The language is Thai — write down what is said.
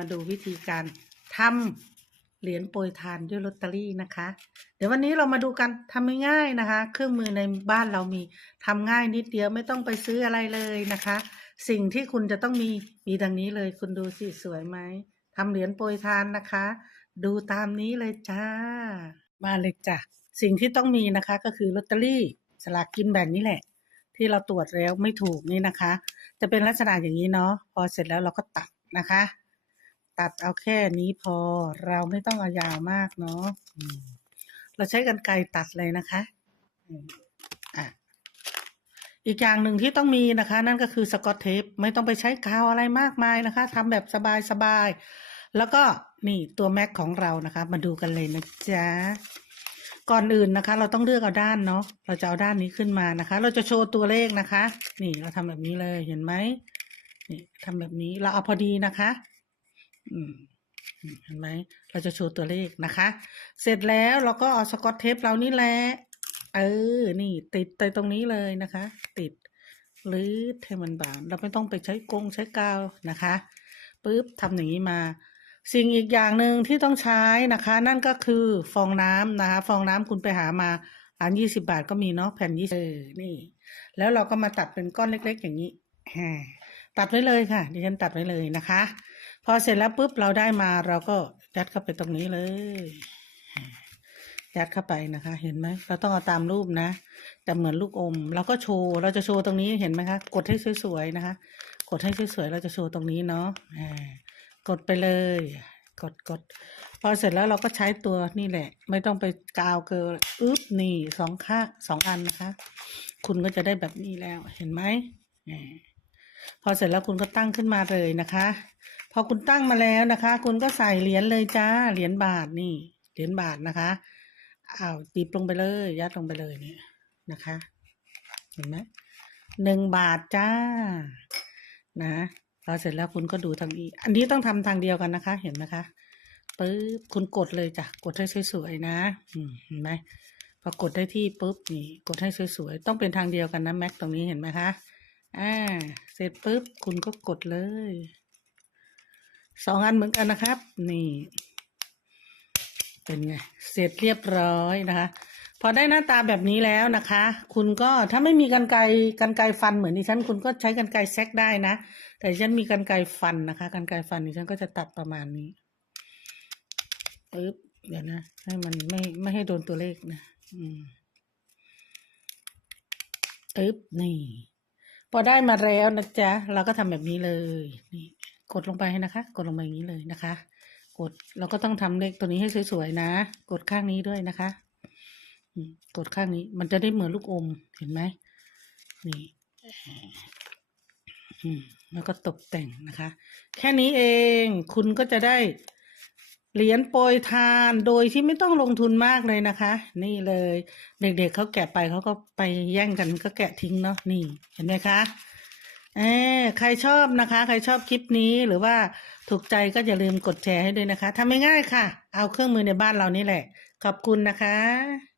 มาดูวิธีการทำเหรียญโปรยทานด้วยลอตเตอรี่นะคะ เดี๋ยววันนี้เรามาดูกันทำง่ายๆนะคะ เครื่องมือในบ้านเรามีทำง่ายนิดเดียวไม่ต้องไปซื้ออะไรเลยนะคะ สิ่งที่คุณจะต้องมีมีดังนี้เลย คุณดูสิสวยไหมทำเหรียญโปรยทานนะคะ ดูตามนี้เลยจ้า มาเลยจ้ะสิ่งที่ต้องมีนะคะก็คือลอตเตอรี่สลากกินแบ่งนี่แหละ ที่เราตรวจแล้วไม่ถูกนี่นะคะ จะเป็นลักษณะอย่างนี้เนาะพอเสร็จแล้วเราก็ตัดนะคะ ตัดเอาแค่นี้พอเราไม่ต้องเอายาวมากเนาะเราใช้กันไกรตัดเลยนะคะอะอีกอย่างหนึ่งที่ต้องมีนะคะ นั่นก็คือสกอตเทปไม่ต้องไปใช้กาวอะไรมากมายนะคะทำแบบสบายๆแล้วก็นี่ตัวแม็กของเรานะคะ มาดูกันเลยนะจ๊ะก่อนอื่นนะคะ เราต้องเลือกเอาด้านเนาะเราจะเอาด้านนี้ขึ้นมานะคะ เราจะโชว์ตัวเลขนะคะ นี่เราทำแบบนี้เลยเห็นไหมนี่ทำแบบนี้เราเอาพอดีนะคะ เห็นไหมเราจะโชว์ตัวเลขนะคะ เสร็จแล้วเราก็เอาสกอตเทปเรานี่แหละ เออ นี่ติดไปตรงนี้เลยนะคะ ติดหรือให้มันบางเราไม่ต้องไปใช้กงใช้กาวนะคะปุ๊บทำอย่างนี้มา สิ่งอีกอย่างหนึ่งที่ต้องใช้นะคะ นั่นก็คือฟองน้ำนะคะ ฟองน้ำคุณไปหามาร้านยี่สิบาทก็มีเนาะแผ่นยี่สิบเอนี่ แล้วเราก็มาตัดเป็นก้อนเล็ก ๆ อย่างนี้ตัดไว้เลยค่ะ ดิฉันตัดไว้เลยนะคะ พอเสร็จแล้วปุ๊บเราได้มาเราก็ยัดเข้าไปตรงนี้เลย ยัดเข้าไปนะคะ เห็นไหมเราต้องเอาตามรูปนะ แต่เหมือนลูกอม เราก็โชว์เราจะโชว์ตรงนี้เห็นไหมคะ กดให้สวยๆนะคะ กดให้สวยๆเราจะโชว์ตรงนี้เนาะกดไปเลย กดกดพอเสร็จแล้วเราก็ใช้ตัวนี่แหละ ไม่ต้องไปกาวเกลืออึ๊บนี่สองข้างสองอันนะคะ คุณก็จะได้แบบนี้แล้วเห็นไหมพอเสร็จแล้วคุณก็ตั้งขึ้นมาเลยนะคะ พอคุณตั้งมาแล้วนะคะ คุณก็ใส่เหรียญเลยจ้า เหรียญบาทนี่ เหรียญบาทนะคะอ้าวตีบลงไปเลย ยัดลงไปเลยเนี่ยนะคะ เห็นไหมหนึ่งบาทจ้า นะพอเสร็จแล้วคุณก็ดูทางนี้ อันนี้ต้องทำทางเดียวกันนะคะ เห็นไหมคะปึ๊บคุณกดเลยจ้ะ กดให้สวยๆนะอืมเห็นไหมพอกดได้ที่ปุ๊บนี่ กดให้สวยๆ ต้องเป็นทางเดียวกันนะแม็กตรงนี้เห็นไหมคะ อ่า เสร็จปุ๊บคุณก็กดเลย สองอันเหมือนกันนะครับ นี่ เป็นไง เสร็จเรียบร้อยนะคะ พอได้หน้าตาแบบนี้แล้วนะคะ คุณก็ถ้าไม่มีกันไกรกันไกรฟันเหมือนดิฉัน คุณก็ใช้กันไกรแซกได้นะ แต่ดิฉันมีกันไกรฟันนะคะ กันไกรฟันดิฉันก็จะตัดประมาณนี้ปึ๊บเดี๋ยวนะ ให้มันไม่ไม่ให้โดนตัวเลขนะ อืมปึ๊บนี่ พอได้มาแล้วนะจ๊ะ เราก็ทำแบบนี้เลย นี่ กดลงไปนะคะ กดลงไปอย่างนี้เลยนะคะ กดเราก็ต้องทำเลขตัวนี้ให้สวยๆนะ กดข้างนี้ด้วยนะคะอืมกดข้างนี้ มันจะได้เหมือนลูกอมเห็นไหมนี่อืมแล้วก็ตกแต่งนะคะ แค่นี้เองคุณก็จะได้เหรียญโปรยทานโดยที่ไม่ต้องลงทุนมากเลยนะคะ นี่เลย เด็กๆเขาแกะไปเขาก็ไปแย่งกันก็แกะทิ้งเนาะนี่ เห็นไหมคะ เออใครชอบนะคะ ใครชอบคลิปนี้หรือว่าถูกใจก็อย่าลืมกดแชร์ให้ด้วยนะคะทำง่ายๆค่ะ เอาเครื่องมือในบ้านเรานี่แหละ ขอบคุณนะคะ